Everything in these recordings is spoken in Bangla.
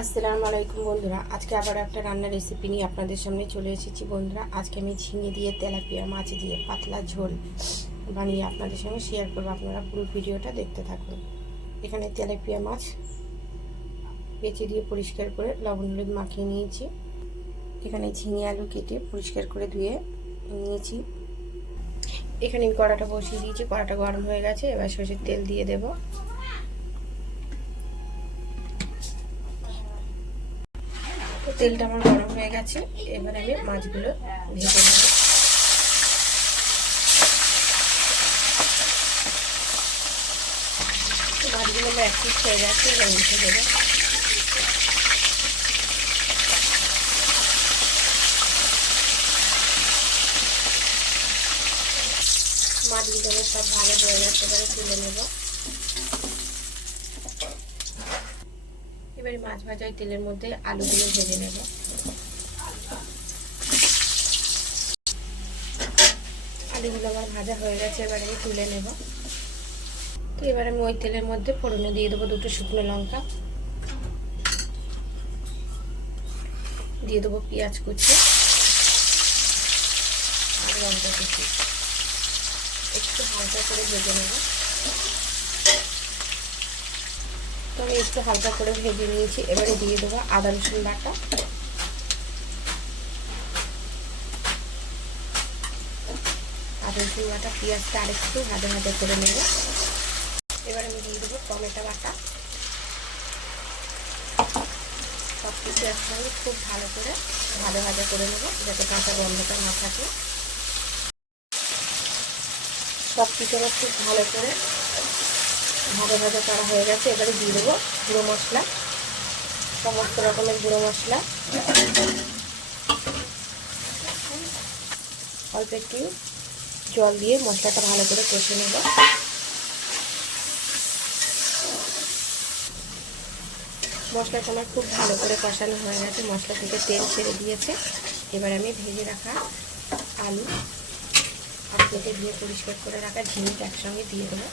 আসসালামু আলাইকুম বন্ধুরা, আজকে আবার একটা রান্নার রেসিপি নিয়ে আপনাদের সামনে চলে এসেছি। বন্ধুরা, আজকে আমি ঝিঙে দিয়ে তেলাপিয়া মাছ দিয়ে পাতলা ঝোল বানিয়ে আপনাদের সঙ্গে শেয়ার করবো। আপনারা পুরো ভিডিওটা দেখতে থাকুন। এখানে তেলাপিয়া মাছ বেছে দিয়ে পরিষ্কার করে লবণ হলুদ মাখিয়ে নিয়েছি। এখানে ঝিঙে আলু কেটে পরিষ্কার করে ধুয়ে নিয়েছি। এখানে আমি কড়াটা বসিয়ে দিয়েছি, কড়াটা গরম হয়ে গেছে। এবার সরষের তেল দিয়ে দেবো। তেলটা আমার গরম হয়ে গেছে, এবার আমি মাছগুলো ভেজে নেব। মাছগুলো আমার এক পিস হয়ে গেছে, এবার উঠে দেবো। মাছগুলো আমার সব ভালো হয়ে গেছে, এবারে তুলে নেব। এবারে মাছ ভাজা ওই তেলের মধ্যে আলুগুলো ভেজে নেব। আলুগুলো আমার ভাজা হয়ে গেছে, এবারে আমি তুলে নেব। তো এবার আমি ওই তেলের মধ্যে ফোড়নে দিয়ে দেবো দুটো শুকনো লঙ্কা, দিয়ে দেবো পেঁয়াজ কুচি আর লঙ্কা কুচি। একটু হালকা করে ভেজে নেব। তো আমি একটু হালকা করে ভেজে নিয়েছি, এবারে দিয়ে দেবো আদা রসুন বাটা। আদা রসুন বাটা পেঁয়াজটা আরেকটু ভাজা ভাজা করে নেব। এবার আমি দিয়ে দেবো টমেটো বাটা। সব কিছু একসঙ্গে খুব ভালো করে ভাজা ভাজা করে নেব, যাতে কাঁচা গন্ধটা না থাকে। সব কিছু আমার খুব ভালো করে ভাজা ভাজা করা হয়ে গেছে। এবারে দিয়ে দেবো গুঁড়ো মশলা, সমস্ত রকমের গুঁড়ো মশলা। অল্প একটু জল দিয়ে মশলাটা ভালো করে কষে নেব। মশলাটা আমার খুব ভালো করে কষানো হয়ে গেছে, মশলা থেকে তেল ছেড়ে দিয়েছে। এবার আমি ভেজে রাখা আলু আর কেটে দিয়ে পরিষ্কার করে রাখা ঝিঙেটা একসঙ্গে দিয়ে দেবো।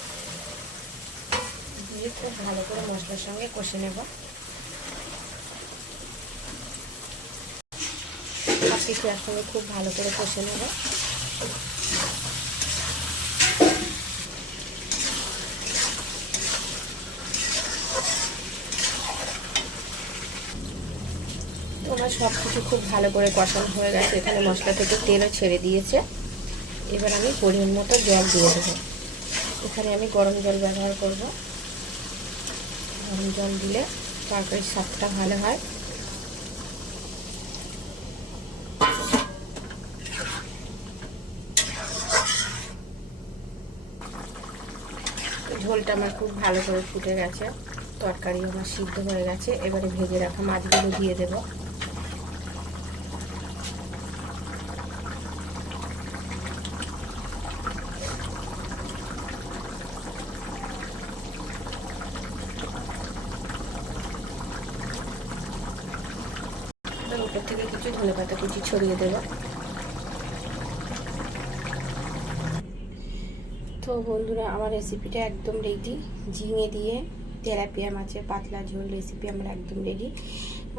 দিয়ে খুব ভালো করে মশলার সঙ্গে কষে নেব। সব কিছু একসঙ্গে খুব ভালো করে কষে নেব। আমার সব কিছু খুব ভালো করে কষানো হয়ে গেছে, এখানে মশলা থেকে তেলও ছেড়ে দিয়েছে। এবার আমি পরিমাণ মতো জল দিয়ে দেবো। এখানে আমি গরম জল ব্যবহার করব। গরম জল দিলে তরকারির স্বাদটা ভালো হয়। ঝোলটা আমার খুব ভালো করে ফুটে গেছে, তরকারি আমার সিদ্ধ হয়ে গেছে। এবারে ভেজে রাখা মাছগুলো দিয়ে দেব। উপর থেকে কিছু ধনেপাতা কুচি ছড়িয়ে দেব। তো বন্ধুরা, আমার রেসিপিটা একদম রেডি। ঝিঙে দিয়ে তেলাপিয়া মাছের পাতলা ঝোল রেসিপি আমার একদম রেডি।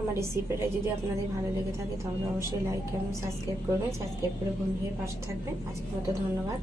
আমার রেসিপিটা যদি আপনাদের ভালো লেগে থাকে তাহলে অবশ্যই লাইক এবং সাবস্ক্রাইব করবেন। সাবস্ক্রাইব করে বন্ধুদের পাশে থাকবেন। আজকের মতো ধন্যবাদ।